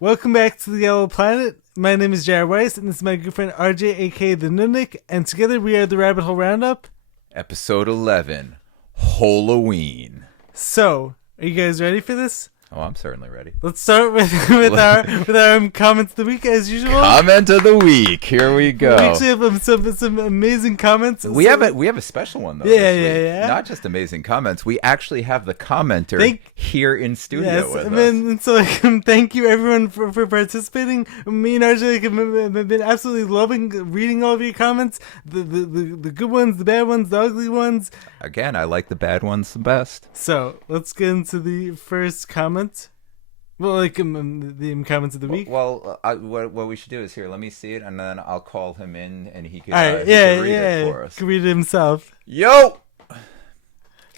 Welcome back to the Yellow Planet. My name is Jared Weiss, and this is my good friend RJ, aka the Nunic, and together we are the Rabbit Hole Roundup. Episode 11, HOLEOWEEN. So, are you guys ready for this? Oh, I'm certainly ready. Let's start with our comments of the week as usual. Comment of the week. Here we go. We actually have some amazing comments. We have a special one though. Yeah. Not just amazing comments. We actually have the commenter here in studio with us. And so thank you everyone for participating. Me and RJ have been absolutely loving reading all of your comments. The good ones, the bad ones, the ugly ones. Again, I like the bad ones the best. So let's get into the first comment. Well, the comments of the week. Well, what we should do is here. Let me see it, and then I'll call him in, and he can, read it for us. He can read it himself. Yo,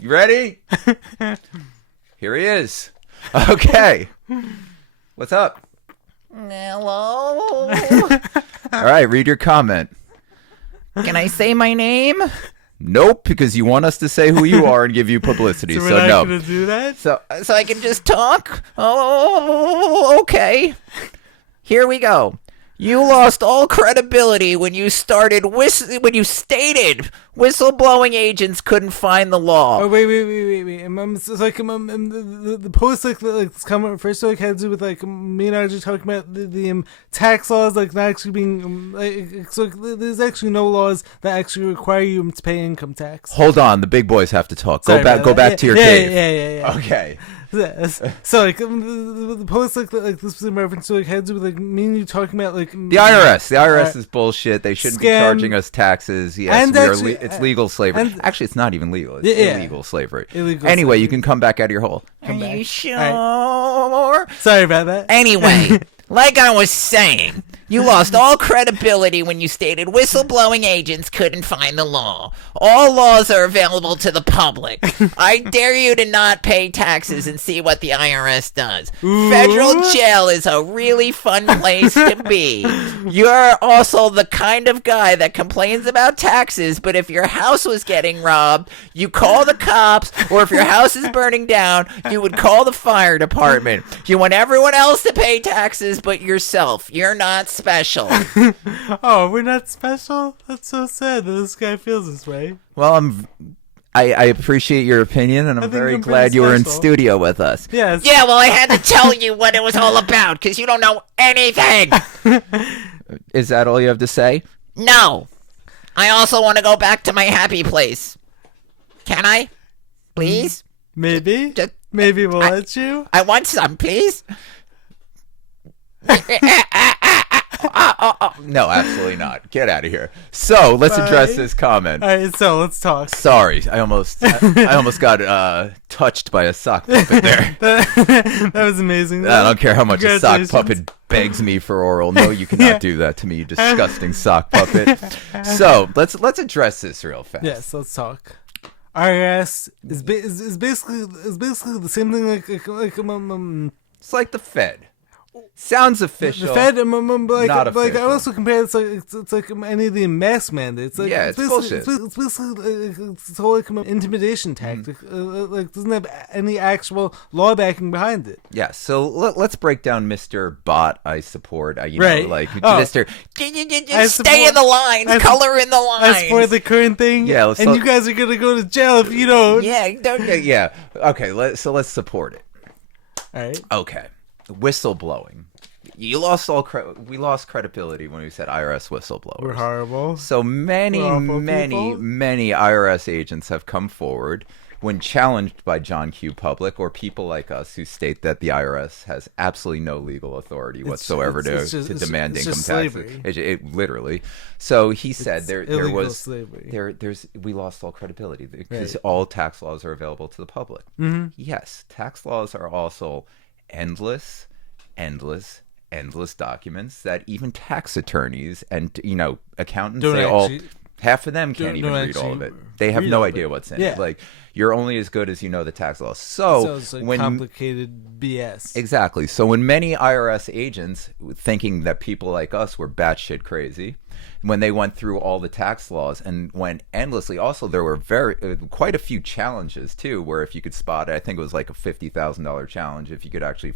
you ready? Here he is. Okay, what's up? Hello. All right, read your comment. Can I say my name? Nope, because you want us to say who you are and give you publicity. So we're not no. gonna do that. So I can just talk? Oh, okay. Here we go. You lost all credibility when you stated whistleblowing agents couldn't find the law. Oh wait. It's like the post this comment first had to do with me and I just talking about the tax laws not actually being so there's actually no laws that actually require you to pay income tax. Hold on, the big boys have to talk. Go back to your cave. Yeah. Okay. So the post this was in reference to had to do with me and you talking about the IRS. The IRS is bullshit. They shouldn't be charging us taxes. Yes, and it's legal slavery. Actually, it's not even legal. It's illegal slavery. Illegal anyway, slavery. You can come back out of your hole. Are you sure? Right. Sorry about that. Anyway, like I was saying, you lost all credibility when you stated whistleblowing agents couldn't find the law. All laws are available to the public. I dare you to not pay taxes and see what the IRS does. Ooh. Federal jail is a really fun place to be. You're also the kind of guy that complains about taxes, but if your house was getting robbed, you call the cops, or if your house is burning down, you would call the fire department. You want everyone else to pay taxes but yourself. You're not special. Oh, we're not special? That's so sad that this guy feels this way. Well, I appreciate your opinion, and I'm very glad you were in studio with us. Yes. Yeah, well, I had to tell you what it was all about, because you don't know anything. Is that all you have to say? No. I also want to go back to my happy place. Can I? Please? Maybe. Just, Maybe we'll let you. I want some, please. No, absolutely not. Get out of here. So let's address this comment. All right, so let's talk. Sorry, I almost got touched by a sock puppet there. That was amazing. I don't care how much a sock puppet begs me for oral. No, you cannot do that to me, you disgusting sock puppet. So let's address this real fast. Yes, let's talk. IRS is basically the same thing It's like the Fed. Sounds official. The Fed, not official. I also compare it's like any of the mask mandates. It's bullshit. It's basically it's a whole intimidation tactic. Doesn't have any actual law backing behind it. Yeah. So let's break down Mr. Bot. I support. Mr. Mr. Stay in the lines. Color in the lines. I support the current thing. Yeah. And you guys are gonna go to jail if you don't. Yeah. Don't. Yeah. Okay. Let's support it. All right. Okay. Whistleblowing. We lost credibility when we said IRS whistleblowers. We're horrible. So many IRS agents have come forward when challenged by John Q. Public or people like us who state that the IRS has absolutely no legal authority whatsoever to demand income taxes. It literally. So he said we lost all credibility because all tax laws are available to the public. Mm-hmm. Yes, tax laws are also endless documents that even tax attorneys and accountants half of them can't even read all of it. They have no idea what's in it. Like, you're only as good as you know the tax laws. So it's like complicated BS. Exactly. So when many IRS agents, thinking that people like us were batshit crazy, when they went through all the tax laws and went endlessly, also there were quite a few challenges too, where if you could spot it, I think it was like a $50,000 challenge if you could actually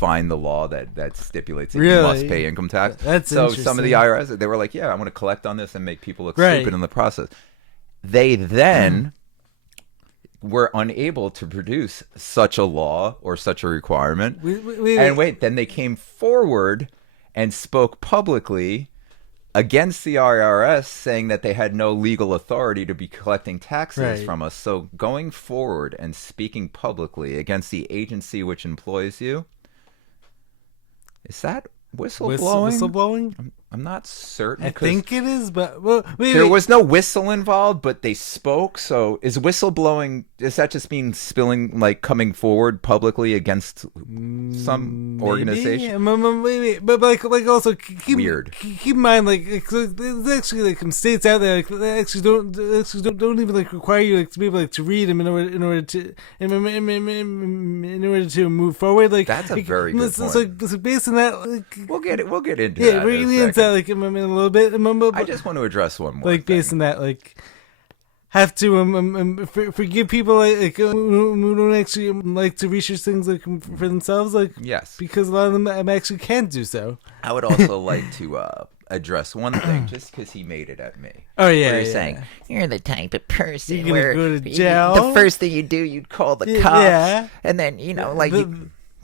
find the law that stipulates that Really? you must pay income tax. That's so interesting. some of the IRS, they were like, yeah, I want to collect on this and make people look Right. stupid in the process. They then were unable to produce such a law or such a requirement. Then they came forward and spoke publicly against the IRS, saying that they had no legal authority to be collecting taxes from us. So going forward and speaking publicly against the agency which employs you, is that whistleblowing? Whistleblowing? I'm not certain. I think it is, but there was no whistle involved, but they spoke. So is whistleblowing, does that just mean spilling, like coming forward publicly against some organization? Maybe. But like also keep Weird. Keep in mind, like there's actually like some states out there like that actually don't even like require you like to be able like to read them in order to move forward. Like that's a very good point. So based on that, like, we'll get into yeah, that. we're gonna get into that like in a little bit. I just want to address one more. Like thing. based on that, like have to forgive people like who don't actually like to research things like for themselves, like yes, because a lot of them actually can't do so. I would also like to address one thing, just because he made it at me. Oh yeah, Where you're saying you're the type of person you're gonna where go to jail. the first thing you do, you'd call the cops, and then like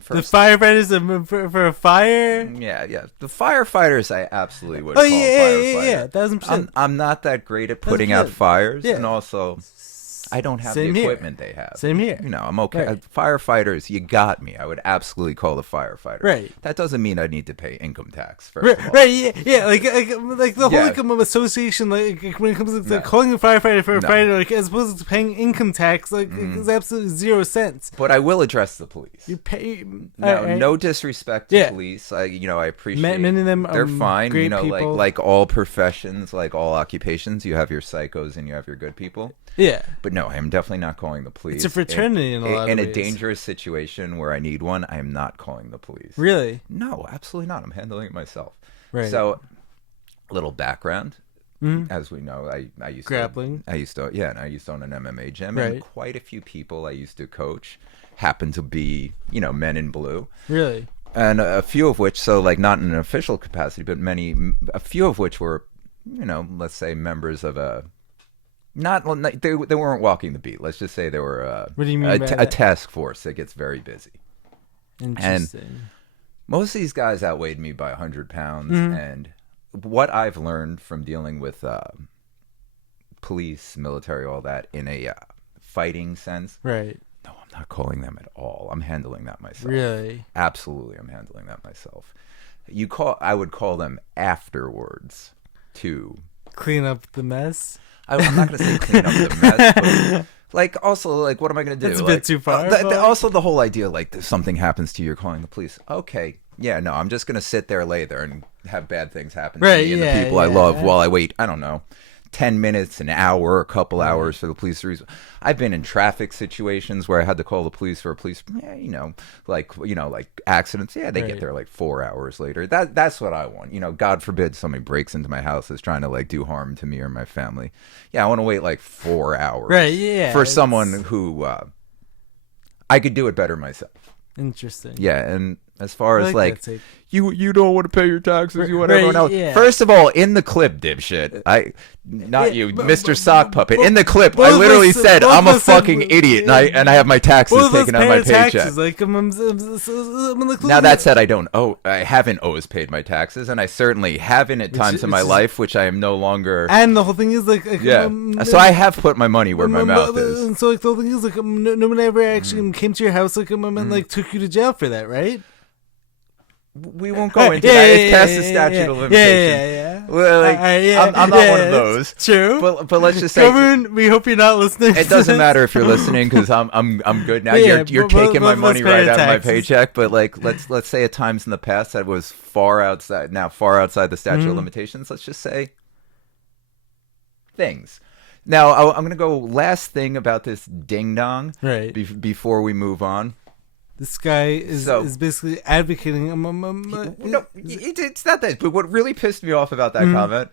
the firefighters for a fire. Yeah. The firefighters, I absolutely would. Call yeah, 1,000%. I'm not that great at putting out fires, and also I don't have the equipment they have. Same here. You know, I'm okay. Right. Firefighters, you got me. I would absolutely call the firefighter. Right. That doesn't mean I need to pay income tax. First of all. Right. Yeah. Like the whole association, like when it comes to calling a firefighter for a fighter, like as opposed to paying income tax, like it's absolutely 0 cents. But I will address the police. You pay. No disrespect to police. I appreciate. Many of them they're fine. Great people. like all professions, like all occupations, you have your psychos and you have your good people. Yeah. But no, I'm definitely not calling the police. It's a fraternity in a lot of ways. In a dangerous situation where I need one, I am not calling the police. Really? No, absolutely not. I'm handling it myself. Right. So, little background. As we know, I used grappling. I used to own an MMA gym, and quite a few people I used to coach happened to be, men in blue. Really? And a few of which, so like not in an official capacity, but a few of which were, let's say members of a. They weren't walking the beat. Let's just say they were what do you mean a task force that gets very busy. Interesting. And most of these guys outweighed me by 100 pounds. And what I've learned from dealing with police, military, all that in a fighting sense. Right. No, I'm not calling them at all. I'm handling that myself. Really? Absolutely, I'm handling that myself. I would call them afterwards to clean up the mess. I'm not going to say clean up the mess, but what am I going to do? That's a bit too far. Also, the whole idea, something happens to you, you're calling the police. Okay, yeah, no, I'm just going to sit there, lay there, and have bad things happen to me and the people I love while I wait, I don't know, 10 minutes, an hour, a couple hours for the police to reason. I've been in traffic situations where I had to call the police for a police, like accidents. Yeah, they get there 4 hours later. That's what I want. God forbid somebody breaks into my house is trying to do harm to me or my family. Yeah, I want to wait 4 hours. Right. Yeah. For someone who I could do it better myself. Interesting. Yeah, and as far as you don't want to pay your taxes, you want everyone else. Yeah. First of all, in the clip, dipshit, Mr. Sock Puppet. In the clip, I literally said I'm a fucking idiot, and I have my taxes taken out of my paycheck. Now that said, I haven't always paid my taxes, and I certainly haven't at times in my life, which I am no longer. And the whole thing is so I have put my money where my mouth is. And so the whole thing is no one ever actually came to your house and took you to jail for that, right? We won't go into that. It's past the statute of limitations. Well, I'm not one of those. True. But let's just say, Government, we hope you're not listening. It doesn't matter if you're listening because I'm good now. You're taking my money right out of my paycheck. But let's say at times in the past that was far outside the statute of limitations. Let's just say things. Now I'm gonna go last thing about this ding dong. Right. Before we move on. This guy is basically advocating. No, it's not that. But what really pissed me off about that comment,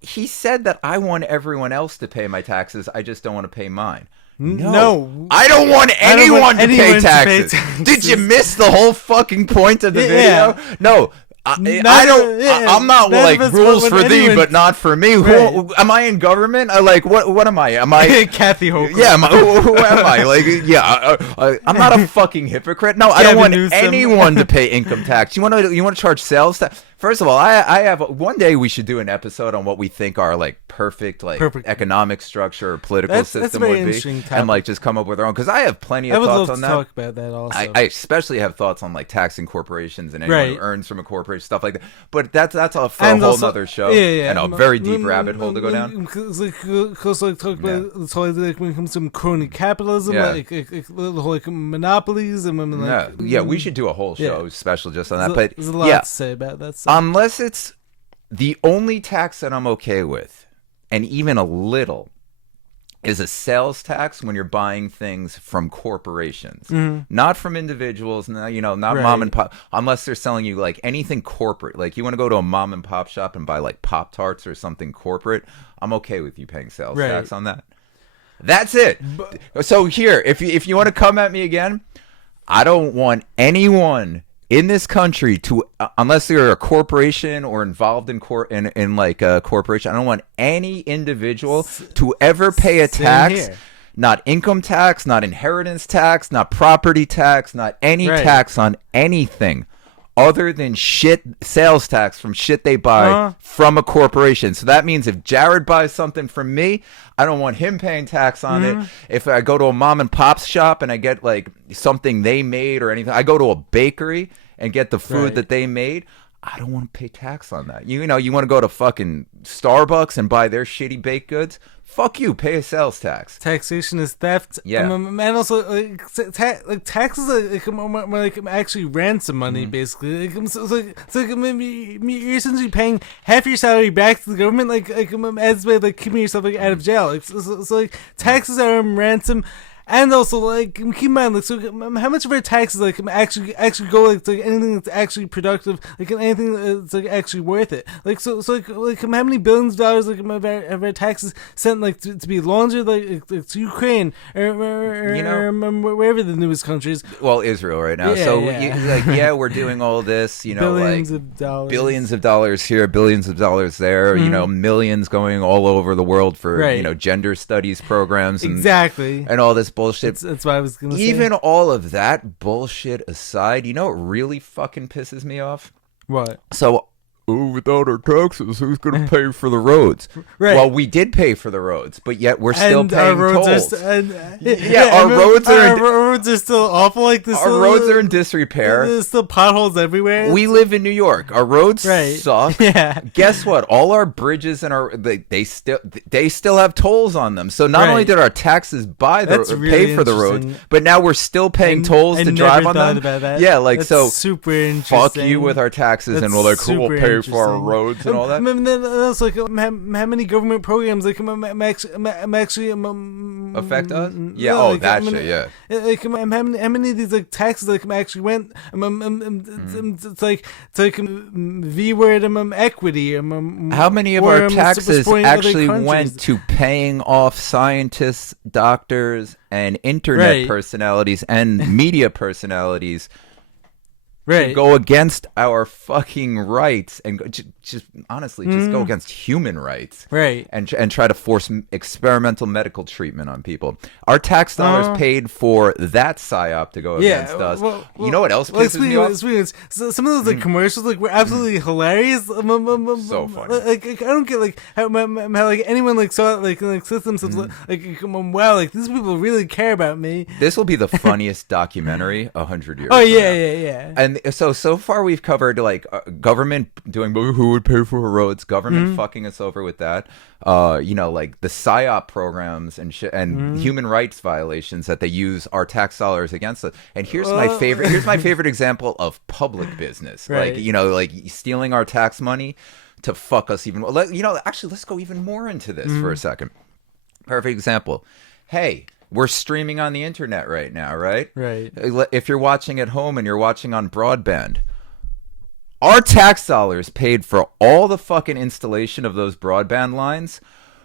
he said that I want everyone else to pay my taxes. I just don't want to pay mine. No. I don't want anyone to pay taxes. Did you miss the whole fucking point of the video? No. I'm not like rules for thee, but not for me. Right. Who am I in government? What am I? Am I Kathy Hochul? Yeah, who am I? I'm not a fucking hypocrite. No, I don't want anyone to pay income tax. You want to charge sales tax? First of all, I have one day we should do an episode on what we think our perfect economic structure or political system would be, and just come up with our own. Because I have plenty of thoughts on that. I would love to talk about that also. I especially have thoughts on taxing corporations and anyone who earns from a corporation, stuff like that. But that's for a whole other show and a very deep rabbit hole to go down. Because talk about this whole idea when it comes to crony capitalism, the whole monopolies, and we should do a whole show special just on that. But there's a lot to say about that stuff. Unless it's the only tax that I'm okay with, and even a little, is a sales tax when you're buying things from corporations, not from individuals, not mom and pop, unless they're selling you anything corporate. You want to go to a mom and pop shop and buy Pop-Tarts or something corporate, I'm okay with you paying sales tax on that. That's it. So here, if you want to come at me again, I don't want anyone in this country to, unless you're a corporation or involved in a corporation, I don't want any individual to ever pay a tax, not income tax, not inheritance tax, not property tax, not any tax on anything other than sales tax from shit they buy from a corporation. So that means if Jared buys something from me, I don't want him paying tax on it. If I go to a mom and pop shop and I get something they made or anything, I go to a bakery and get the food that they made, I don't want to pay tax on that. You want to go to fucking Starbucks and buy their shitty baked goods? Fuck you, pay a sales tax. Taxation is theft. Yeah. And also, taxes are actually ransom money, basically. It's you're essentially paying half your salary back to the government, as a way of keeping yourself out of jail. So taxes are ransom. And also, keep in mind, how much of our taxes, actually go, to anything that's actually productive, anything that's, actually worth it. How many billions of dollars, of our taxes sent, to be laundered, to Ukraine, or wherever the newest countries. Well, Israel right now. We're doing all this, billions of dollars. Billions of dollars here, billions of dollars there, millions going all over the world for, gender studies programs. And all this bullshit. That's what I was going to say. Even all of that bullshit aside, what really fucking pisses me off? What? So, without our taxes, who's going to pay for the roads? Right. Well, we did pay for the roads, but yet we're still paying tolls. Our roads are still awful. Our roads are in disrepair. There's still potholes everywhere. We live in New York. Our roads suck. Yeah. Guess what? All our bridges and they still have tolls on them. So not only did our taxes pay for the roads, but now we're still paying tolls to drive on them. About that. Yeah, that's super interesting. Fuck you with our taxes, and who will pay for our roads and all that. That's how many government programs actually affect us? Yeah, that shit. Yeah. How many of these taxes actually went? It's V word equity. How many of our taxes actually went to paying off scientists, doctors, and internet personalities and media personalities? To go against our fucking rights and just honestly go against human rights, and try to force experimental medical treatment on people. Our tax dollars paid for that psyop to go against us. You know what else pisses me off? Some of those commercials were absolutely hilarious. So funny. I don't get how anyone saw it says themselves wow, these people really care about me. This will be the funniest documentary 100 years. Oh yeah. And so far we've covered government doing who would pay for roads, government fucking us over with that, the PSYOP programs and human rights violations that they use our tax dollars against us. And here's my favorite example of public business, stealing our tax money to fuck us even more. Actually, let's go even more into this for a second. Perfect example. Hey, we're streaming on the internet right now, right? Right. If you're watching at home and you're watching on broadband, our tax dollars paid for all the fucking installation of those broadband lines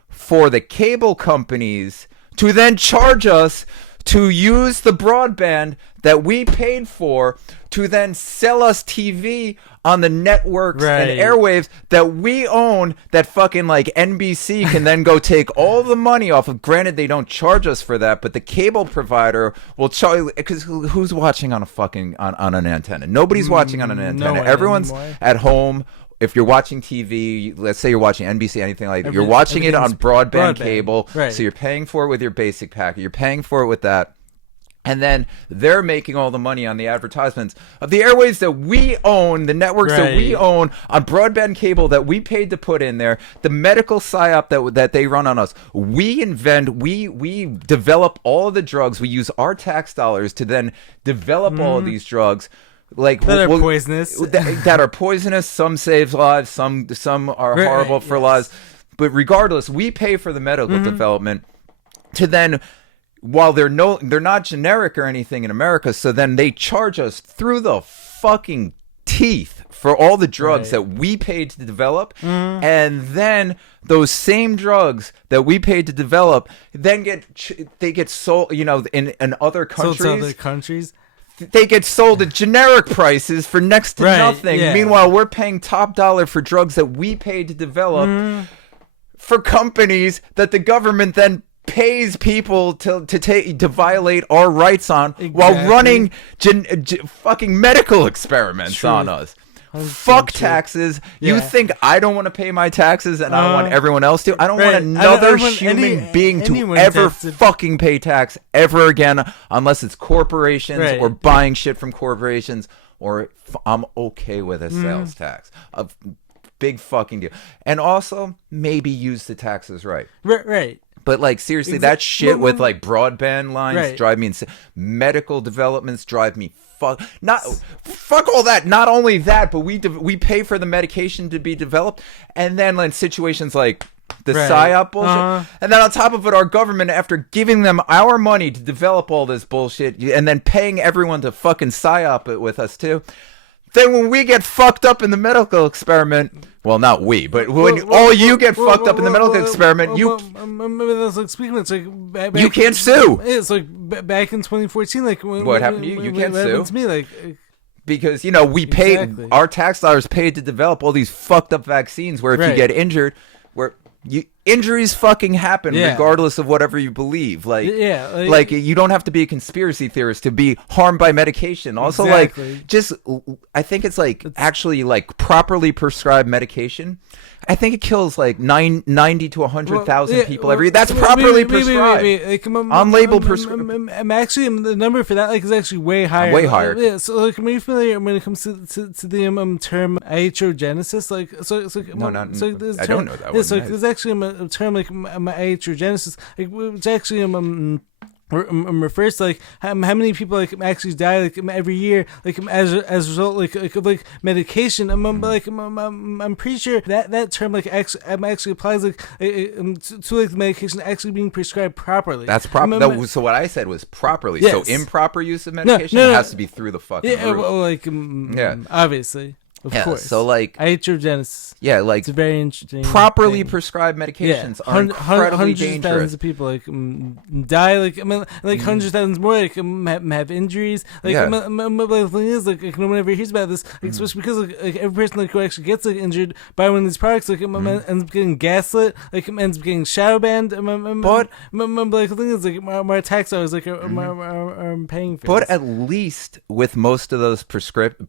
for the cable companies to then charge us to use the broadband that we paid for to then sell us TV on the networks and airwaves that we own, that fucking like NBC can then go take all the money off of. Granted, they don't charge us for that, but the cable provider will charge, because who's watching on a fucking on an antenna? Nobody's watching on an antenna. Everyone's at home. If you're watching TV, let's say you're watching NBC, anything like that, you're watching it on broadband cable, so you're paying for it with your basic packet. You're paying for it with that. And then they're making all the money on the advertisements of the airwaves that we own, the networks that we own, on broadband cable that we paid to put in there, the medical psyop that they run on us. We invent, we develop all of the drugs. We use our tax dollars to then develop all of these drugs. Like that are poisonous. That are poisonous. Some save lives. Some are horrible for lives. But regardless, we pay for the medical development to then, while they're not generic or anything in America, so then they charge us through the fucking teeth for all the drugs that we paid to develop, and then those same drugs that we paid to develop then get sold, in other countries. Sold to other countries. They get sold at generic prices for next to nothing. Yeah. Meanwhile, we're paying top dollar for drugs that we paid to develop for companies that the government then pays people to violate our rights on while running fucking medical experiments on us. Fuck taxes. You think I don't want to pay my taxes and I don't want everyone else to? I don't want another human being to ever fucking pay tax ever again, unless it's corporations or buying shit from corporations, or I'm okay with a sales tax. A big fucking deal. And also, maybe use the taxes right. Right. But like, seriously, that shit with like broadband lines drive me insane. Medical developments drive me fuck all that. Not only that, but we pay for the medication to be developed, and then in situations like the psyop bullshit, and then on top of it, our government, after giving them our money to develop all this bullshit, and then paying everyone to fucking psyop it with us too. Then when we get fucked up in the medical experiment, well, not we, but when you get fucked up in the medical experiment, you can't sue. It's like back in 2014, like what happened to you? You can't sue. What happened to me, like, because we paid our tax dollars paid to develop all these fucked up vaccines. Where if you get injured, injuries fucking happen regardless of whatever you believe. Like you don't have to be a conspiracy theorist to be harmed by medication. Also, I think it's actually like properly prescribed medication. I think it kills like 90 to 100,000 people every year. That's properly prescribed. Like, on label prescribed. Actually, the number for that is actually way higher. Way higher. Yeah. So like, are you familiar when it comes to the term iatrogenesis? Like, I don't know that one. So there's actually a term like iatrogenesis, like, which actually refers to like how many people like actually die like every year like as a result of medication. I'm pretty sure that term like actually applies like to like the medication actually being prescribed properly. That's proper. So what I said was properly. Yes. So improper use of medication has to be through the fucking roof. Obviously. Of course. So like iatrogenesis. Yeah, like it's a very interesting. Properly prescribed medications are incredibly hundreds dangerous. Of thousands of people like die. Like hundreds of thousands more like have injuries. Like the thing is like no one ever hears about this, like, especially because like every person like who actually gets like injured by one of these products like ends up getting gaslit, like ends up getting shadow banned. But like the thing is like my tax dollars like are paying for. But this. At least with most of those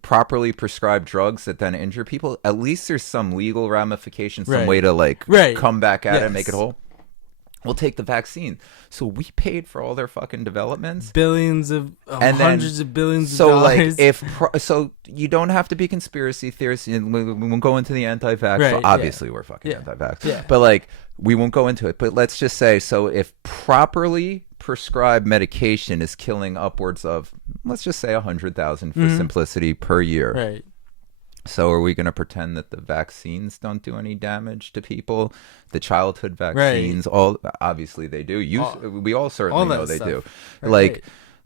properly prescribed drugs that then injure people, at least there's some legal ramification, some way to like come back at it and make it whole. We'll take the vaccine. So we paid for all their fucking developments, billions of hundreds of billions of dollars. So you don't have to be conspiracy theorists. We won't go into the anti-vax. Well, obviously we're fucking anti-vax, but like we won't go into it. But let's just say, so if properly prescribed medication is killing upwards of, let's just say 100,000 for simplicity per year. Right. So are we going to pretend that the vaccines don't do any damage to people? The childhood vaccines, all obviously they do. We all certainly know they do.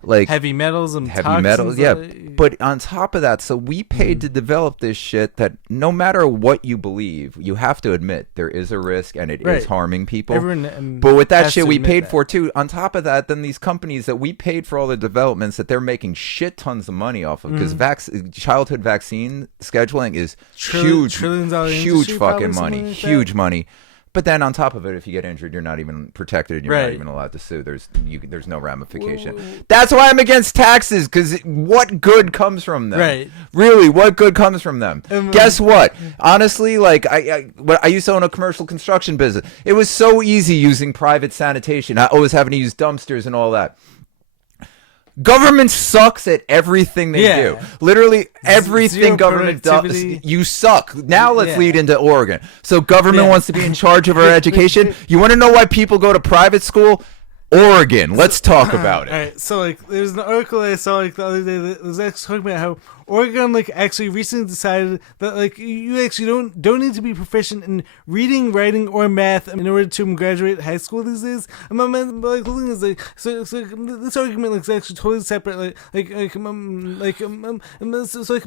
like heavy metals and heavy metals, yeah. Like, but on top of that, so we paid to develop this shit that no matter what you believe, you have to admit there is a risk and it is harming people. Everyone, but with that shit we paid for too, on top of that, then these companies that we paid for all the developments that they're making shit tons of money off of, because childhood vaccine scheduling is huge fucking money, huge money. But then on top of it, if you get injured, you're not even protected. You're not even allowed to sue. There's no ramification. That's why I'm against taxes, because what good comes from them? Right. Really, what good comes from them? Guess what? Honestly, like I used to own a commercial construction business. It was so easy using private sanitation. I always having to use dumpsters and all that. Government sucks at everything they do. Literally everything government does, you suck. Now let's lead into Oregon. So government wants to be in charge of our education. You want to know why people go to private school? Oregon. Let's talk about it. All right. So like, there's an article I saw like the other day that was actually talking about how Oregon like actually recently decided that like you actually don't need to be proficient in reading, writing, or math in order to graduate high school these days. And like the thing is like so this argument like is actually totally separate. So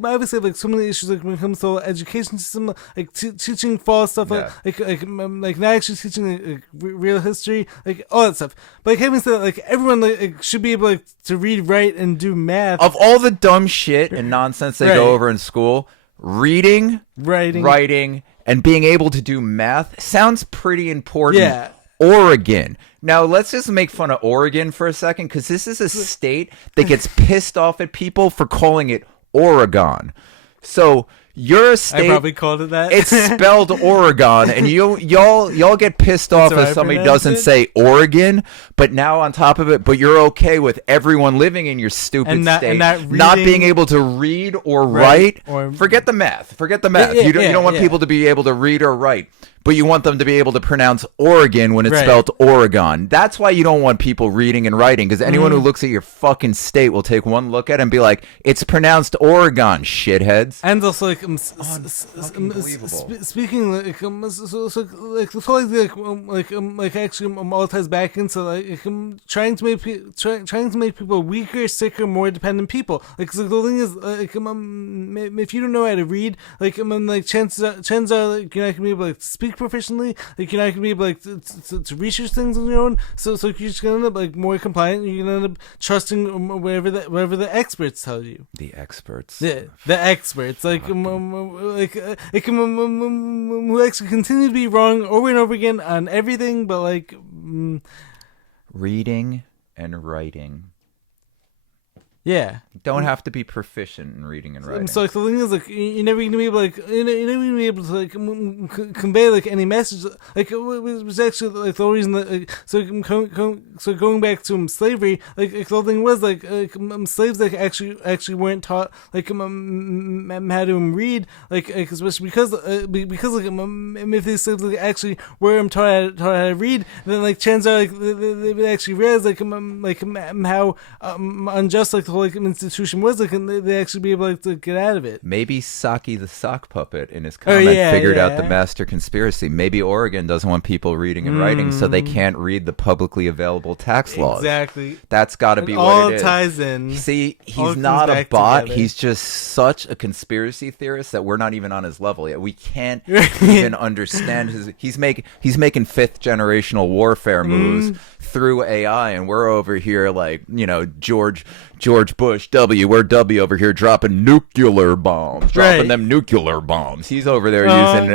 obviously like so many issues like when it comes to the education system, like teaching false stuff, like not actually teaching like real history, like all that stuff. But like having said that, like everyone like should be able like to read, write, and do math. Of all the dumb shit and nonsense they go over in school, reading, writing, and being able to do math sounds pretty important. Yeah. Oregon. Now, let's just make fun of Oregon for a second, because this is a state that gets pissed off at people for calling it Oregon. So you're a state. I probably called it that. It's spelled Oregon, and y'all get pissed off if somebody doesn't say Oregon. But now on top of it, but you're okay with everyone living in your stupid state not being able to read or write. Or forget the math. You don't want people to be able to read or write. But you want them to be able to pronounce Oregon when it's spelled Oregon. That's why you don't want people reading and writing, because anyone who looks at your fucking state will take one look at it and be like, it's pronounced Oregon, shitheads. And also, like, speaking, like, actually, all ties back into, like, trying to make people weaker, sicker, more dependent people. Like, so the thing is, like, if you don't know how to read, like, chances are, like, you're not gonna be able to speak proficiently, like you're not gonna be able like to research things on your own, so you're just gonna end up like more compliant. You're gonna end up trusting whatever the experts tell you. The experts, the experts, like who actually continue to be wrong over and over again on everything, but like reading and writing. Yeah, you don't have to be proficient in reading and writing. So like the thing is, like you're never gonna be able, like you're never gonna be able to like convey like any message. Like it was actually like the reason that like, so going back to slavery, like the whole thing was like slaves like actually weren't taught like how to read, like especially because like if these slaves like actually were taught how to read, then like chances are like they would actually realize like how unjust like the whole like institution was, like, and they actually be able like, to get out of it. Maybe Saki the sock puppet in his comment figured out the master conspiracy. Maybe Oregon doesn't want people reading and writing, so they can't read the publicly available tax laws. Exactly. That's got to be what it is. All ties in. See, he's not a bot. Together. He's just such a conspiracy theorist that we're not even on his level yet. We can't even understand his. He's making 5th generational warfare moves through AI, and we're over here like, you know, George Bush W. We're W over here dropping nuclear bombs, dropping them nuclear bombs. He's over there using,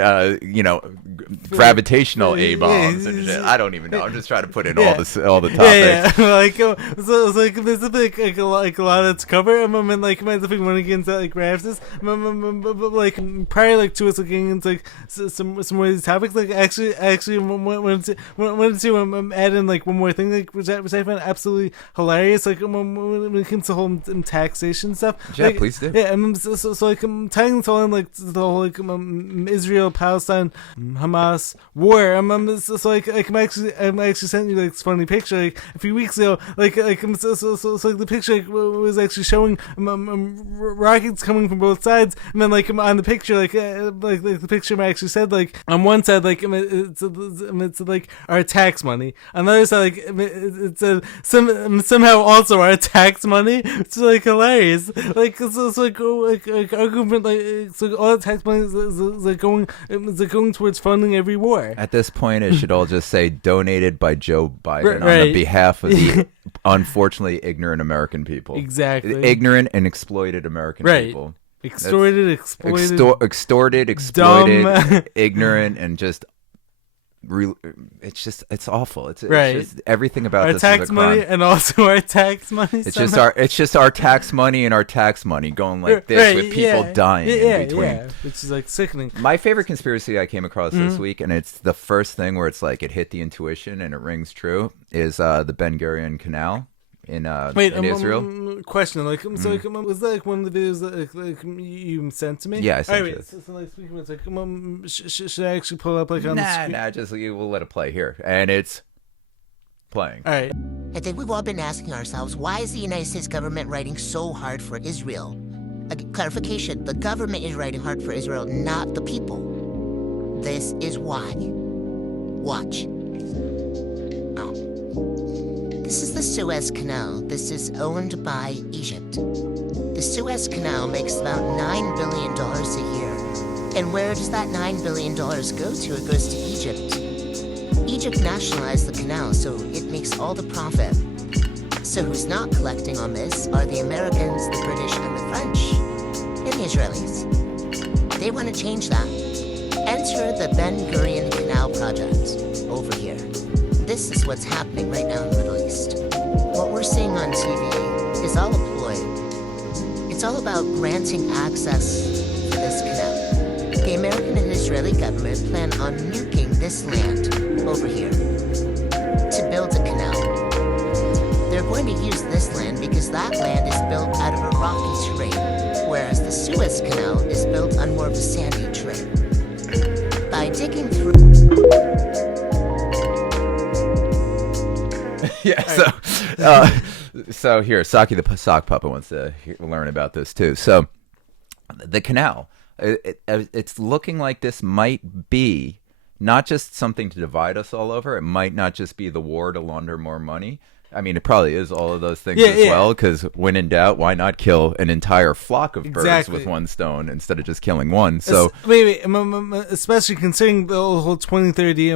gravitational A bombs and shit. I don't even know. I'm just trying to put in all the topics. Yeah. Like so it's like there's like a lot that's covered. I mean, like might have one against that like graphics. But like prior like to us looking into like some more of these topics, like actually wanted to add in like one more thing, like which I find absolutely hilarious. Like when it comes to whole taxation stuff. Yeah, like, please do. Yeah, so like tying this all in like the whole like Israel, Palestine, Hamas Hamas war. So like I'm actually sending you like this funny picture like a few weeks ago. Like like the picture was actually showing rockets coming from both sides, and then like on the picture like the picture actually said like on one side like it's like our tax money, on the other side like it said somehow also our tax money. It's like hilarious. Like it's like our government like so all the tax money is going towards funding every war. At this point, it should all just say donated by Joe Biden on the behalf of the unfortunately ignorant American people. Exactly. Ignorant and exploited American people. Extorted, exploited, extorted, exploited, dumb. Ignorant, and just. It's awful. It's just everything about our this tax is a crime. money and also our tax money. It's just our tax money and our tax money going like this with people dying in between. Yeah, which is like sickening. My favorite conspiracy I came across this week, and it's the first thing where it's like it hit the intuition and it rings true, is the Ben Gurion Canal in Israel. Question, like, so like, was that like one of the videos that like you sent to me? Yeah, I sent it. So like, speaking of, like, should I actually pull it up like on the screen? Just we'll let it play here, and it's playing. All right. I think we've all been asking ourselves, why is the United States government writing so hard for Israel? Clarification: the government is writing hard for Israel, not the people. This is why. Watch. This is the Suez Canal. This is owned by Egypt. The Suez Canal makes about $9 billion a year. And where does that $9 billion go to? It goes to Egypt. Egypt nationalized the canal, so it makes all the profit. So who's not collecting on this are the Americans, the British, and the French, and the Israelis. They want to change that. Enter the Ben Gurion Canal project over here. This is what's happening right now in the Middle East. What we're seeing on TV is all a ploy. It's all about granting access to this canal. The American and Israeli government plan on nuking this land over here to build a canal. They're going to use this land because that land is built out of a rocky terrain, whereas the Suez Canal is built on more of a sandy terrain. By digging through... Yeah, so here, Saki the sock puppet wants to learn about this too. So, the canal, it's looking like this might be not just something to divide us all over. It might not just be the war to launder more money. I mean, it probably is all of those things as well, because when in doubt, why not kill an entire flock of birds with one stone instead of just killing one? So especially considering the whole 2030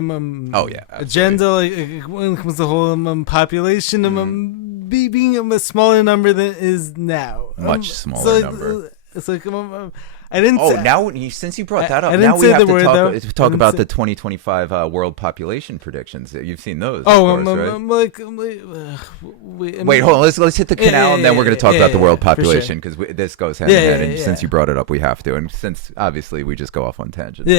agenda, like when it comes to the whole population, being a smaller number than it is now. Much smaller number. It's like I didn't. Now since you brought that up, now we have to talk about the 2025 world population predictions. You've seen those. Wait, hold on. Let's hit the canal, and then we're going to talk about the world population, because this goes hand in hand. And since you brought it up, we have to. And since obviously we just go off on tangents.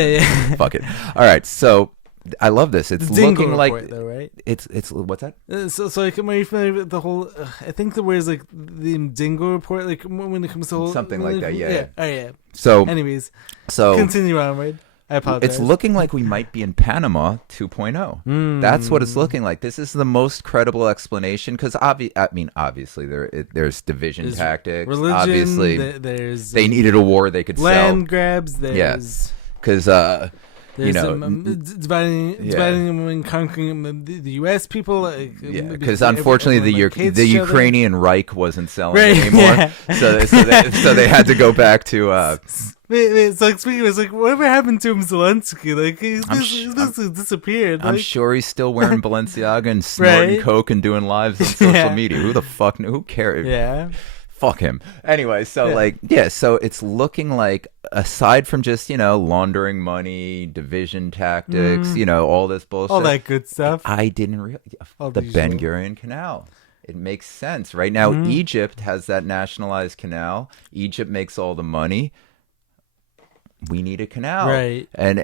Fuck it. All right. So I love this. It's looking like though, right? It's what's that? So like, am I familiar with the whole? I think the word is like the Dingo report. Like when it comes to whole, something like that. Yeah. Oh yeah. So, anyways, continue onward. I apologize. It's looking like we might be in Panama 2.0. That's what it's looking like. This is the most credible explanation, because obviously there's division tactics. Religion, obviously, they needed a war they could land grabs. There's because dividing and conquering the U.S. people. Because unfortunately the Ukrainian Reich wasn't selling anymore, so they had to go back to. It's like, speaking of, it's like, whatever happened to him, Zelensky? Like, he's disappeared. I'm sure he's still wearing Balenciaga and snorting coke and doing lives on social media. Who the fuck? Who cares? Yeah. Fuck him. Anyway, so it's looking like, aside from just, laundering money, division tactics, all this bullshit. All that good stuff. I didn't realize. The Ben Gurion Canal. It makes sense. Right now, Egypt has that nationalized canal. Egypt makes all the money. We need a canal, right? And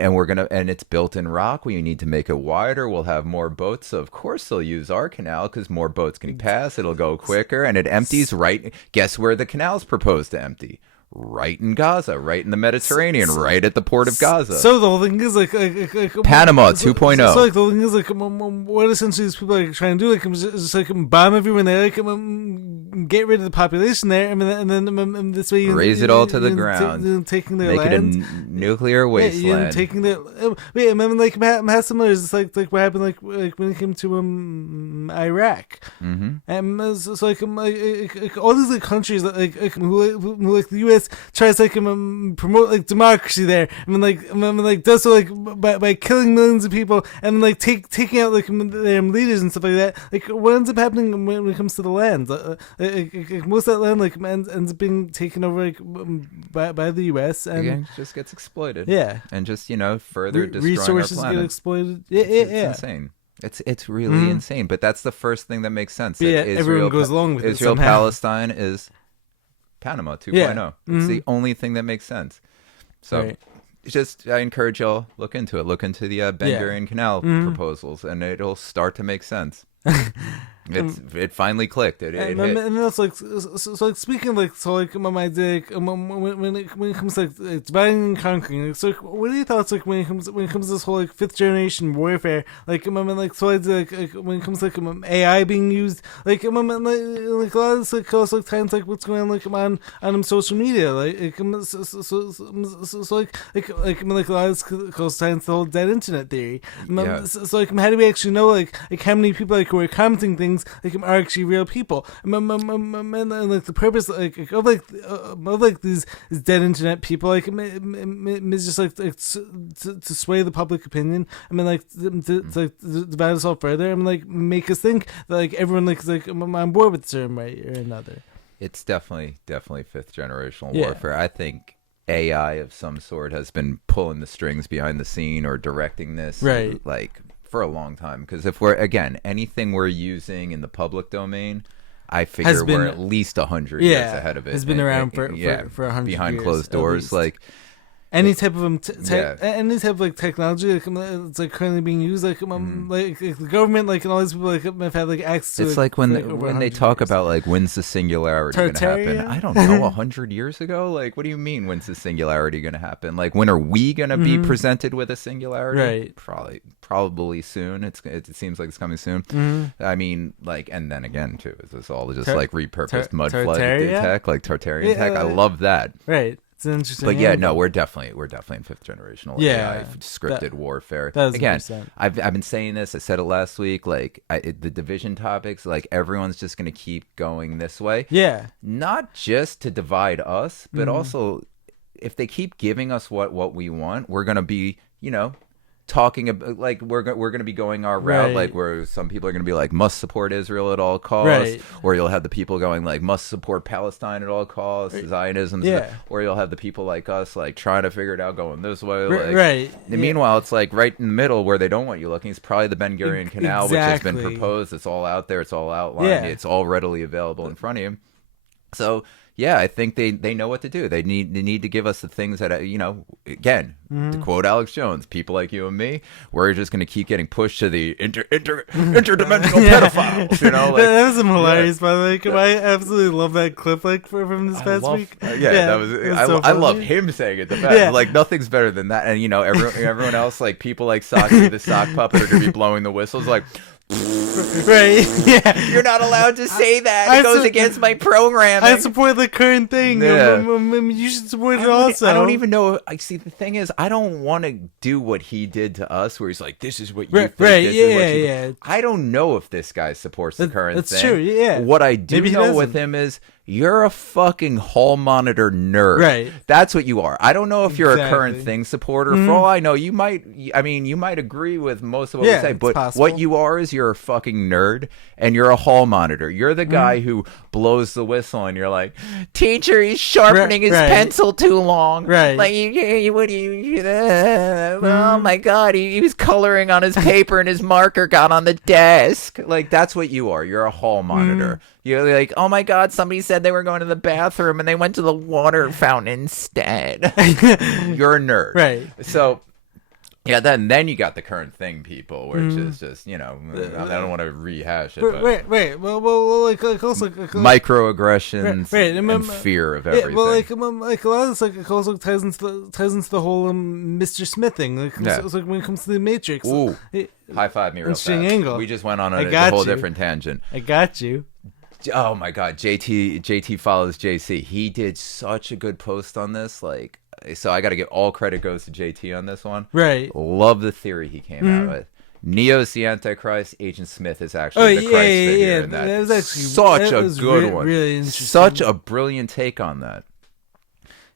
it's built in rock. We need to make it wider. We'll have more boats, so of course they'll use our canal because more boats can pass. It'll go quicker, and it empties right. Guess where the canal's proposed to empty? right in Gaza, right in the Mediterranean, right at the port of Gaza. So the whole thing is like Panama 2.0. So like the whole thing is like what essentially these people are trying to do, like just like bomb everyone there, like get rid of the population there, and then this way raise it all to the ground, taking their make land. it a nuclear wasteland. Taking their wait, and then like has similar is like what happened like when it came to Iraq, and so like all these like countries who like the U.S. tries to like promote like democracy there, and then does so like by killing millions of people, and like taking out like their leaders and stuff like that. Like what ends up happening when it comes to the land? Most of that land like ends up being taken over like by the U.S. and again, just gets exploited. Yeah, and just further destroying resources our planet. get exploited. It's insane. It's really insane. But that's the first thing that makes sense. Yeah, everyone goes along with Israel it somehow. Palestine is Panama 2.0. Yeah. It's the only thing that makes sense. So I encourage y'all, look into it. Look into the Ben Gurion Canal proposals, and it'll start to make sense. It finally clicked. It hit. And that's like so like speaking like so like my idea when it comes to like dividing and conquering. Like, so like, what are your thoughts like when it comes to this whole like fifth generation warfare? Like like so like when it comes to like AI being used, like like a lot of this like also like times like what's going on on social media, like so like a lot of this goes times the whole dead internet theory. So like how do we actually know like how many people like who are commenting things like are actually real people, and like the purpose of these dead internet people like is just like to sway the public opinion. I mean like to divide us all further. I mean like make us think that like everyone like is like on board with a certain way or another. It's definitely fifth generational warfare. I think AI of some sort has been pulling the strings behind the scene or directing this, right? Like for a long time. Because if we're anything we're using in the public domain, I figure we're at least 100 years ahead of it. Has been around for 100 behind years, closed doors, like. Any type of any type of like technology like it's like currently being used like like the government like and all these people like have had like access to it's it like when they talk about like when's the singularity going to happen. I don't know, 100 years ago, like what do you mean when's the singularity going to happen? Like when are we going to be presented with a singularity? Right, probably soon. It seems like it's coming soon. I mean like, and then again too, is this all just like repurposed mud flood tech, like Tartarian tech? I love that. Right. It's interesting. But yeah, no, we're definitely in fifth generational AI scripted warfare. Again, I've been saying this. I said it last week. Like the division topics, like everyone's just gonna keep going this way. Yeah. Not just to divide us, but also if they keep giving us what we want, we're gonna be talking about like we're going to be going our route, like where some people are going to be like must support Israel at all costs, or you'll have the people going like must support Palestine at all costs, Zionism, or you'll have the people like us like trying to figure it out going this way, like, and meanwhile it's like right in the middle where they don't want you looking. It's probably the Ben Gurion Canal, which has been proposed. It's all out there. It's all outlined. It's all readily available in front of you. So yeah, I think they know what to do. They need to give us the things that again, to quote Alex Jones, people like you and me, we're just going to keep getting pushed to the interdimensional pedophiles. Like, that was hilarious. By the way, I absolutely love that clip like from this past week. That was so I love him saying it the best. Yeah. Like nothing's better than that. And everyone else, like people like Saki the sock puppet, are going to be blowing the whistles like. Right, yeah. You're not allowed to say that. It goes against my programming. I support the current thing. Yeah. You should support it also. I don't even know. I see. The thing is, I don't want to do what he did to us, where he's like, "This is what you think." Right? Yeah. I don't know if this guy supports the current thing. That's true. Yeah. What I do know with him is. You're a fucking hall monitor nerd. Right. That's what you are. I don't know if you're a current thing supporter. For all I know, you might agree with most of what we say, but what you are is you're a fucking nerd and you're a hall monitor. You're the guy who blows the whistle and you're like, teacher, he's sharpening his pencil too long. Right. Like, what do you, oh my God, he was coloring on his paper and his marker got on the desk. Like, that's what you are. You're a hall monitor. You're like, oh my God, somebody said they were going to the bathroom and they went to the water fountain instead. You're a nerd. Right. So Yeah, then you got the current thing, people, which is just, I don't want to rehash it. But Right. Well, like also microaggressions and fear of everything. Yeah, well, like a lot of this, like also ties into the whole Mr. Smith thing. Like, it's like when it comes to the Matrix. Ooh, high five me real fast. Angle. We just went on a whole different tangent. I got you. Oh my God, JT follows JC. He did such a good post on this, like. So I got to get all credit goes to JT on this one. Right. Love the theory he came out with. Neo's the Antichrist. Agent Smith is actually the Christ figure. And that was actually such a good one. Really such a brilliant take on that.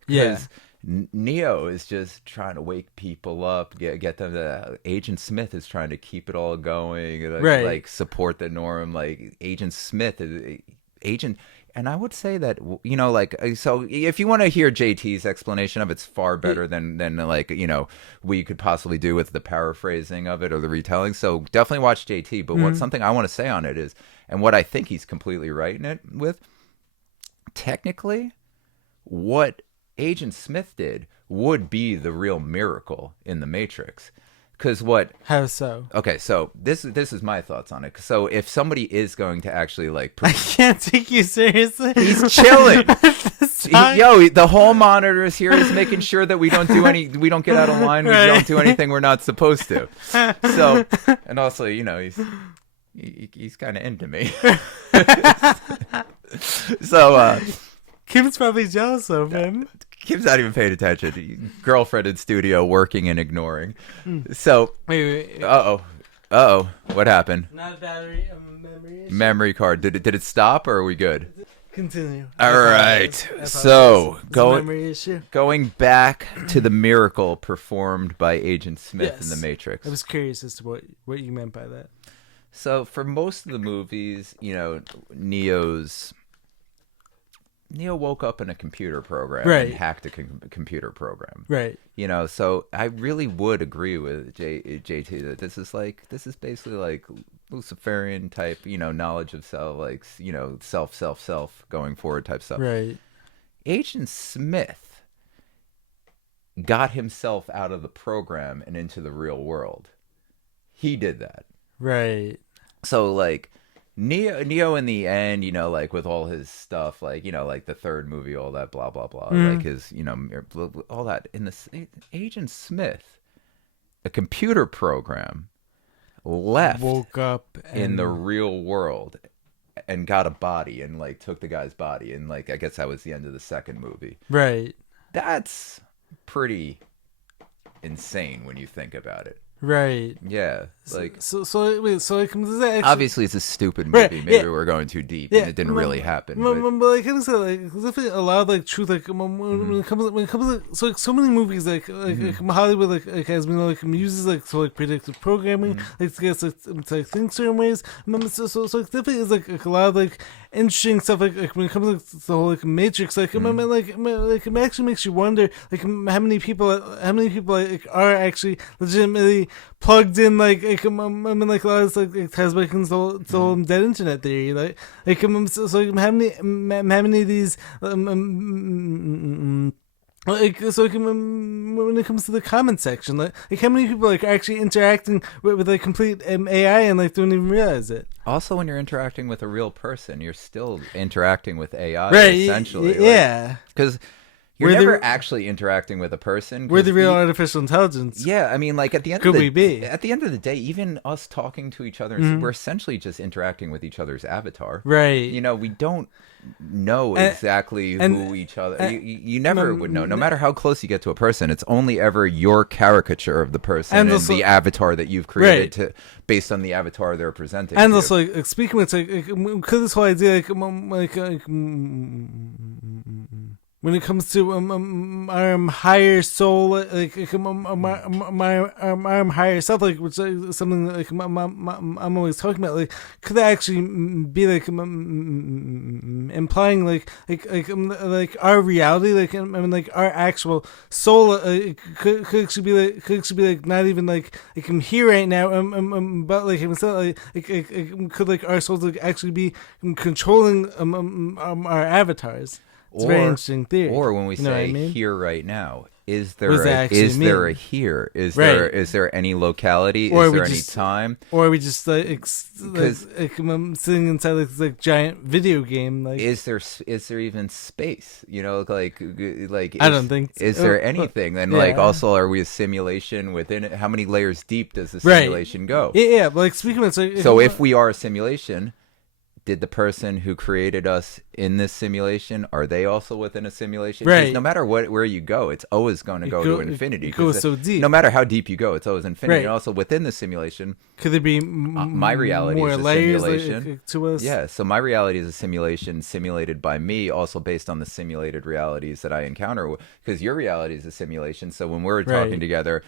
Because Neo is just trying to wake people up, get them to. Agent Smith is trying to keep it all going, like support the norm. Like Agent Smith is Agent. And I would say that, like, so if you want to hear JT's explanation of it's far better than like, we could possibly do with the paraphrasing of it or the retelling. So definitely watch JT. But something I want to say on it is, and what I think he's completely right in it with, technically, what Agent Smith did would be the real miracle in the Matrix. Because How so? Okay, so this is my thoughts on it. So if somebody is going to actually like, I can't take you seriously. He's chilling. The whole monitor is here. He's making sure that we don't get out of line. We don't do anything we're not supposed to. So, and also, he's kind of into me. So, Kim's probably jealous of him. Kim's not even paying attention. Girlfriend in studio working and ignoring. So, wait. Uh-oh. What happened? Not a battery, a memory issue. Memory card. Did it stop or are we good? Continue. All right. So, memory issue. Going back to the miracle performed by Agent Smith in The Matrix. I was curious as to what you meant by that. So, for most of the movies, Neo woke up in a computer program and hacked a computer program. Right. So I really would agree with JT that this is basically like Luciferian type, knowledge of self, like, self going forward type stuff. Right. Agent Smith got himself out of the program and into the real world. He did that. Right. So like Neo in the end, like with all his stuff, like, like the third movie, all that blah, blah, blah, like his, all that in this Agent Smith, a computer program woke up in the real world and got a body and like took the guy's body. And like, I guess that was the end of the second movie. Right. That's pretty insane when you think about it. Right. Yeah. Like so like obviously it's a stupid movie. Right, maybe we're going too deep and it didn't really happen. But like I said, like there's definitely a lot of like truth. Like when it comes to so like so many movies like Hollywood like as we know like uses like predictive programming like to get to think certain ways. So like definitely is like a lot of like interesting stuff like when it comes to the whole like Matrix like it actually makes you wonder like how many people like are actually legitimately plugged in like a lot of like ties back into the whole dead internet theory like so how many of these when it comes to the comment section like how many people like are actually interacting with like complete AI and like don't even realize it. Also, when you're interacting with a real person, you're still interacting with AI, right? Essentially, yeah, because you're never actually interacting with a person. We're the real artificial intelligence. Yeah, I mean, like at the end of the day, even us talking to each other, we're essentially just interacting with each other's avatar. Right. We don't know exactly who each other. You never would know. No matter how close you get to a person, it's only ever your caricature of the person and the avatar that you've created based on the avatar they're presenting. And also, like speaking with because this whole idea, when it comes to our higher soul, like our higher self, like which is something that, like I'm always talking about, like could that actually be like implying like our reality, like like our actual soul, could actually be like not even like I'm here right now, but like instead could like our souls like actually be controlling our avatars. It's a very interesting theory. Or when we say here right now, is there a here? Is there any locality? Is there any time? Or are we just sitting inside like giant video game? Like, is there even space? You know, like I don't think. Is there anything? And like, also, are we a simulation within it? How many layers deep does the simulation go? Yeah. But like, speaking of it, so if we are a simulation, did the person who created us in this simulation, are they also within a simulation? Right. No matter where you go, it's always going to go to infinity. It goes so deep. No matter how deep you go, it's always infinity. Right. And also within the simulation, could there be my reality more is a layers simulation to us? Yeah. So my reality is a simulation simulated by me, also based on the simulated realities that I encounter. Because your reality is a simulation. So when we're talking together,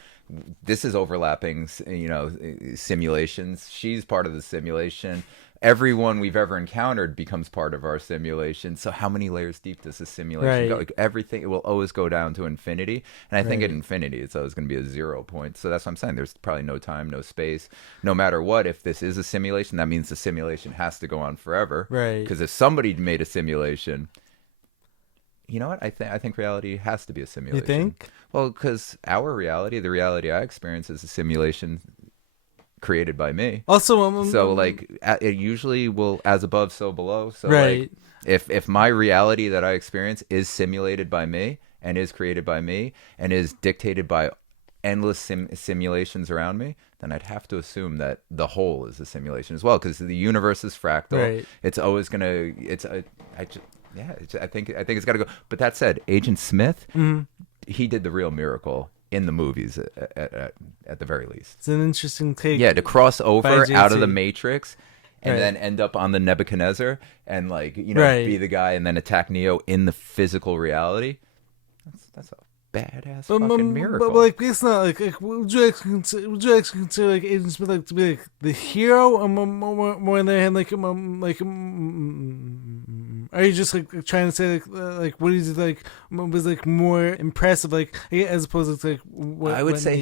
this is overlapping, simulations. She's part of the simulation. Everyone we've ever encountered becomes part of our simulation. So how many layers deep does this simulation go? Like, everything, it will always go down to infinity. And I think at infinity, it's always going to be a 0 point. So that's what I'm saying. There's probably no time, no space. No matter what, if this is a simulation, that means the simulation has to go on forever. Right. Because if somebody made a simulation, you know what? I think reality has to be a simulation. You think? Well, because our reality, the reality I experience, is a simulation created by me. Also, so like it usually will, as above, so below. So right. Like, if my reality that I experience is simulated by me and is created by me and is dictated by endless simulations around me, then I'd have to assume that the whole is a simulation as well, because the universe is fractal. Right. It's always gonna. I think it's got to go. But that said, Agent Smith, he did the real miracle in the movies at the very least. It's an interesting take. Yeah, to cross over out of the Matrix and then end up on the Nebuchadnezzar and be the guy and then attack Neo in the physical reality. That's a badass fucking miracle. But like, it's not like would you actually consider like Agent Smith like to be like the hero, or more in their hand are you just like trying to say like what is it like was like more impressive, like as opposed to like what I would say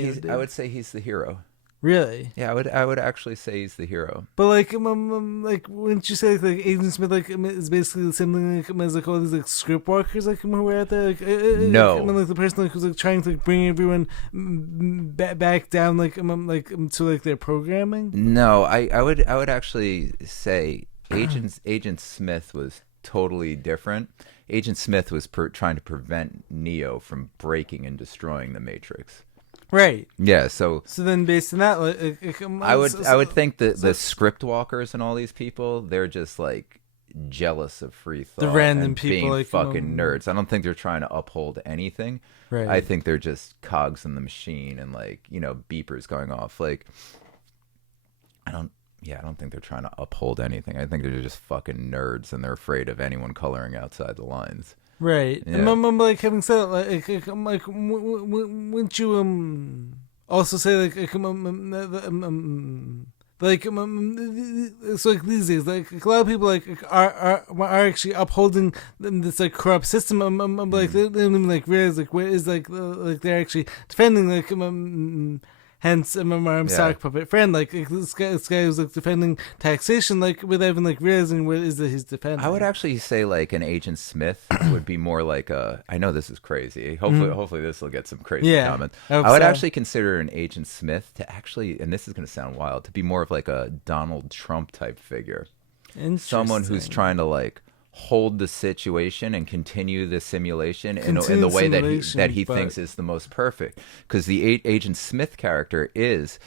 he's the hero. Really? Yeah, I would actually say he's the hero. But like wouldn't you say like Agent Smith like is basically the same thing like as like all these like script walkers like who are out there? Like, no, like the person like who's like trying to like bring everyone back down like to like their programming. No, I would actually say Agent Smith was totally different. Agent Smith was trying to prevent Neo from breaking and destroying the Matrix. Right. Yeah. So then, based on that, I would think that the script walkers and all these people, they're just like jealous of free thought. The random and people, being like fucking nerds. I don't think they're trying to uphold anything. Right. I think they're just cogs in the machine and like beepers going off. Like I don't think they're trying to uphold anything. I think they're just fucking nerds and they're afraid of anyone coloring outside the lines. Right. Yeah. And I'm like having said it, like wouldn't you also say like so like these days like a lot of people like are actually upholding this like corrupt system like they don't even like realize like where is like they're actually defending like hence our sock puppet friend like this guy who's like defending taxation like without even like realizing what is it he's defending. I would actually say like an Agent Smith would be more like I know this is crazy. Hopefully this will get some crazy comments. I would actually consider an Agent Smith to actually, and this is going to sound wild, to be more of like a Donald Trump type figure. Someone who's trying to like hold the situation and continue the simulation in the way that he thinks is the most perfect. Because the Agent Smith character he's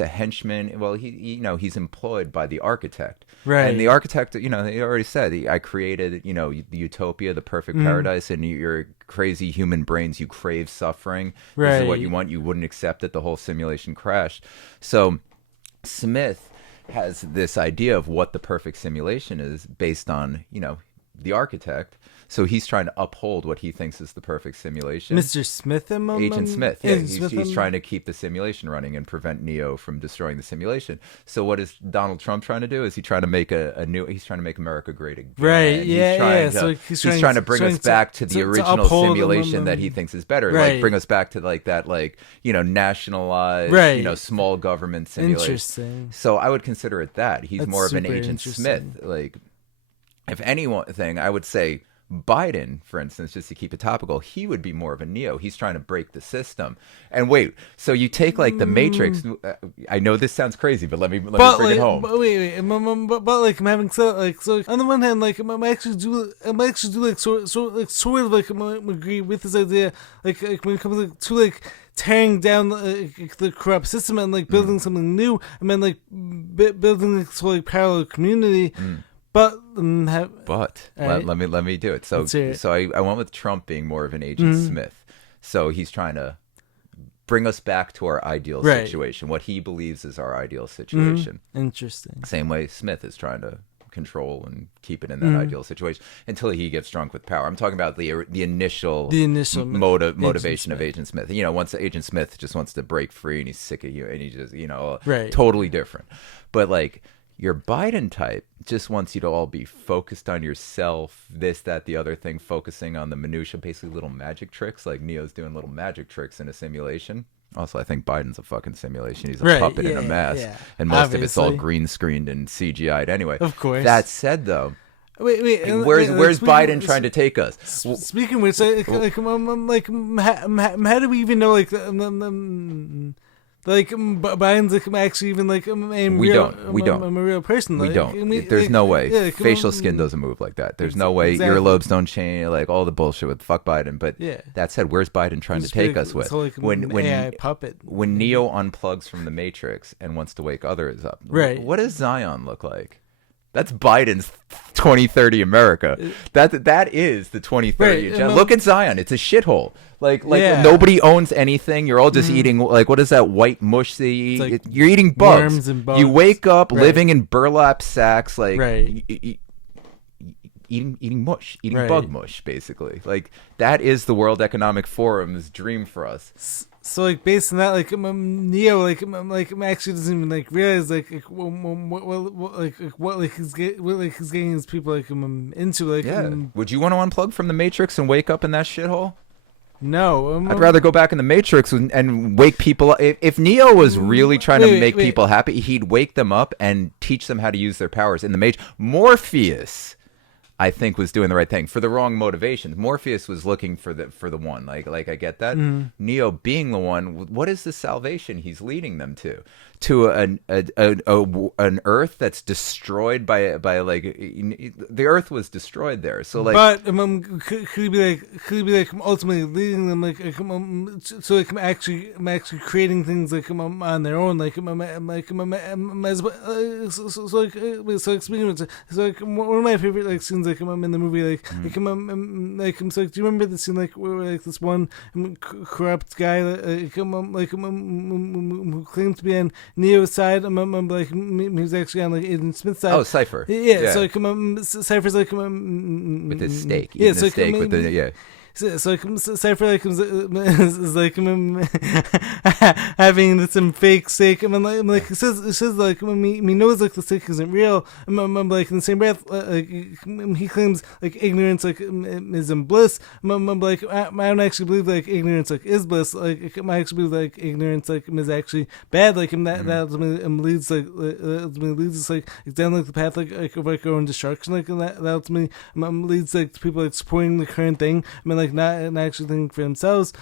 a henchman. Well, he's employed by the architect, right? And the architect, he already said, I created, the utopia, the perfect paradise, and your crazy human brains, you crave suffering. Right. This is what you want. You wouldn't accept it. The whole simulation crashed. So Smith has this idea of what the perfect simulation is based on, the architect. So he's trying to uphold what he thinks is the perfect simulation. Mr. Smith, Agent Smith. Yeah, he's trying to keep the simulation running and prevent Neo from destroying the simulation. So what is Donald Trump trying to do? Is he trying to make he's trying to make America great again? Right. Yeah. So he's trying to bring us back to the original simulation that he thinks is better. Right. Like bring us back to like that, like nationalized, small government simulation. Interesting. So I would consider it that he's That's more of an super Agent Smith. Like if anything, I would say Biden, for instance, just to keep it topical, he would be more of a Neo. He's trying to break the system. And wait, so you take like the Matrix. I know this sounds crazy, but let me bring it home. But wait, but like I'm having said, like, so on the one hand, like I actually do like sort of like agree with this idea, like when it comes to like tearing down the corrupt system and like building something new, and then like building like sort of like parallel community. But let me do it. So I went with Trump being more of an Agent Smith. So he's trying to bring us back to our ideal situation, what he believes is our ideal situation. Interesting. Same way Smith is trying to control and keep it in that ideal situation until he gets drunk with power. I'm talking about the initial motivation of Agent Smith. You know, once Agent Smith just wants to break free and he's sick of you and he just, totally different. But like your Biden type just wants you to all be focused on yourself, this, that, the other thing, focusing on the minutia, basically little magic tricks, like Neo's doing little magic tricks in a simulation. Also, I think Biden's a fucking simulation. He's a puppet in a mask. Yeah. And most of it's all green screened and CGI'd anyway. Of course. That said, though, wait, where's Biden trying to take us? Speaking of which, how do we even know, like, Biden's like actually even like I'm a real person. We like, don't. There's no way. Yeah, facial skin doesn't move like that. There's no way. Exactly. Earlobes don't change. Like all the bullshit with fuck Biden. But that said, where's Biden trying to take us with? Like when AI puppet. When Neo unplugs from the Matrix and wants to wake others up, right? What does Zion look like? That's Biden's 2030 America. That is the 2030 agenda. Look at Zion. It's a shithole. Like nobody owns anything. You're all just eating, like, what is that white mush they eat? Like you're eating bugs. Worms and bugs. You wake up living in burlap sacks, like eating mush, eating bug mush, basically. Like that is the World Economic Forum's dream for us. So like based on that, like Neo, like actually doesn't even like realize like what he's getting his people like into like. Yeah. Would you want to unplug from the Matrix and wake up in that shithole? No, I'd rather go back in the Matrix and wake people up. If Neo was really trying to make people happy, he'd wake them up and teach them how to use their powers in the Matrix. Morpheus, I think, was doing the right thing for the wrong motivations. Morpheus was looking for the one. Like I get that. Neo being the one, what is the salvation he's leading them to? To an Earth that's destroyed by like the Earth was destroyed there. So like, but could he be like ultimately leading them like so like actually creating things like on their own like so speaking of so like one of my favorite like scenes like in the movie like so like do you remember the scene like where like this one corrupt guy who claimed to be on Neo's side, like he was actually on like Agent Smith's side. Oh, Cypher. Yeah. So like Cypher's like with his steak. So the steak with the So Cypher like is like having some fake steak. Like it says like he knows like the steak isn't real. Like in the same breath, he claims like ignorance like is bliss. Like I don't actually believe like ignorance like is bliss. Like I actually believe like ignorance like is actually bad. Like that ultimately leads us like down like the path like of like our own destruction. Like and that ultimately leads like to people like supporting the current thing. Like not actually thinking for themselves.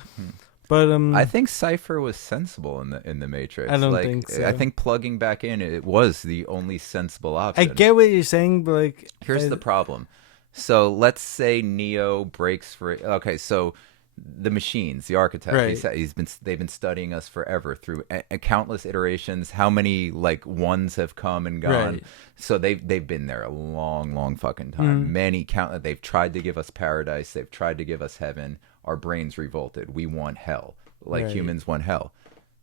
But I think Cypher was sensible in the Matrix. I don't think so. I think plugging back in it was the only sensible option. I get what you're saying, but like here's the problem. So let's say Neo breaks free. Okay, so the machines, the architect, they've been studying us forever through countless iterations. How many like ones have come and gone? Right. So they've been there a long fucking time. They've tried to give us paradise. They've tried to give us heaven. Our brains revolted. We want hell. Like humans want hell.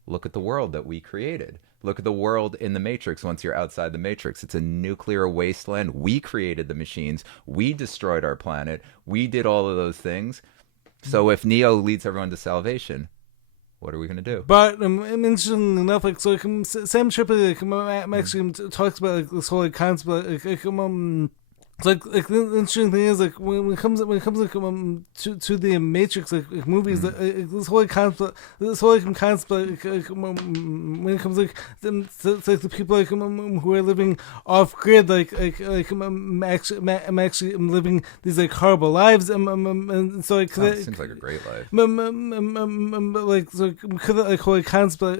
Look at the world that we created. Look at the world in the Matrix once you're outside the Matrix. It's a nuclear wasteland. We created the machines. We destroyed our planet. We did all of those things. So if Neo leads everyone to salvation, what are we going to do? But interesting enough, like, so like, Sam Tripoli like, actually talks about like, this whole like, concept like Like the interesting thing is like when it comes like to the Matrix movies, this whole concept when it comes like like the people who are living off grid actually living these like horrible lives and so like it seems like a great life. Like so like whole concept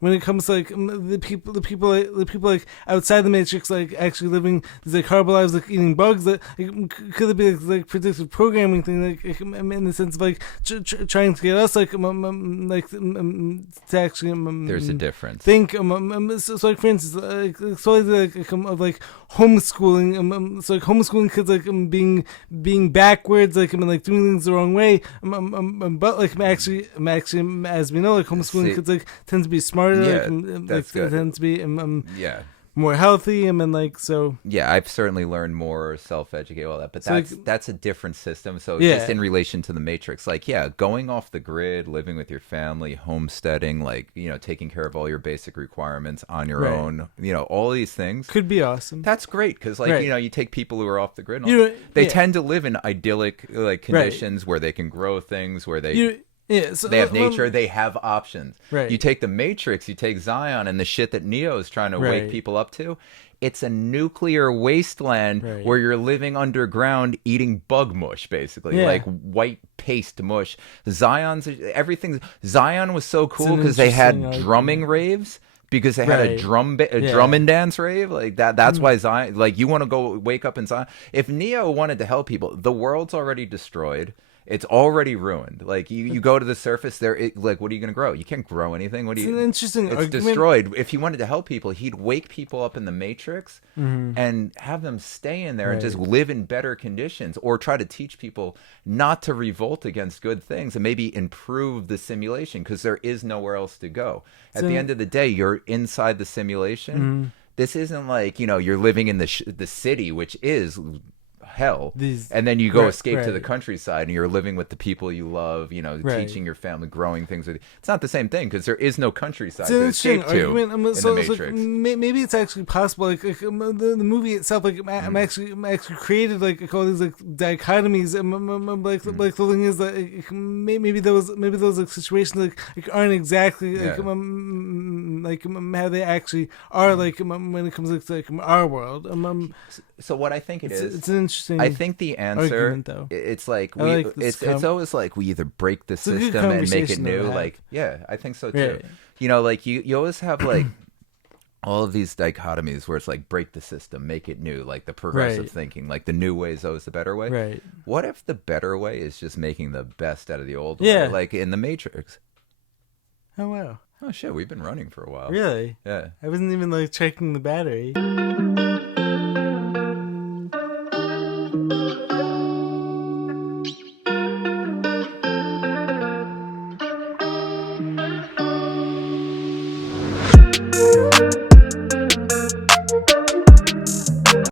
when it comes to like the people like outside the Matrix like actually living these like horrible lives like eating bugs that could it be like predictive programming thing like in the sense of like trying to get us to actually there's a difference. Think so like for instance of like homeschooling so like homeschooling kids like being backwards like doing things the wrong way but like actually as we know like homeschooling kids like tend to be smarter that's good. Tend to be yeah more healthy and like so yeah I've certainly learned more self-educate all that but so that's a different system so yeah. Just in relation to the Matrix like going off the grid living with your family homesteading like taking care of all your basic requirements on your own all these things could be awesome. That's great because like you take people who are off the grid and they tend to live in idyllic like conditions where they can grow things where they so, they have nature, they have options. Right. You take the Matrix, you take Zion, and the shit that Neo is trying to wake people up to. It's a nuclear wasteland where you're living underground eating bug mush, basically, like white paste mush. Zion was so cool because they had drumming raves. Because they had a drum and dance rave like that. That's why Zion. Like you want to go wake up in Zion. If Neo wanted to help people, the world's already destroyed. It's already ruined. Like you go to the surface, like what are you going to grow? You can't grow anything. What do you? It's an interesting It's argument. destroyed. If he wanted to help people, he'd wake people up in the Matrix and have them stay in there and just live in better conditions, or try to teach people not to revolt against good things and maybe improve the simulation because there is nowhere else to go. At the end of the day, you're inside the simulation. This isn't like you're living in the city, which is hell, and then you go escape to the countryside and you're living with the people you love, teaching your family, growing things with you. It's not the same thing because there is no countryside to escape to in the Matrix. Maybe it's actually possible like the movie itself like actually created like all these like dichotomies like the thing is that maybe those like situations like aren't exactly like how they actually are like when it comes to like our world. So what I think it's an interesting I think the answer argument, though. It's like it's always like we either break the system and make it new. Like I think so too. Like you always have like all of these dichotomies where it's like break the system, make it new, like the progressive thinking, like the new way is always the better way. Right. What if the better way is just making the best out of the old way, like in the Matrix? Oh wow. Oh shit, we've been running for a while. Really? Yeah. I wasn't even like checking the battery.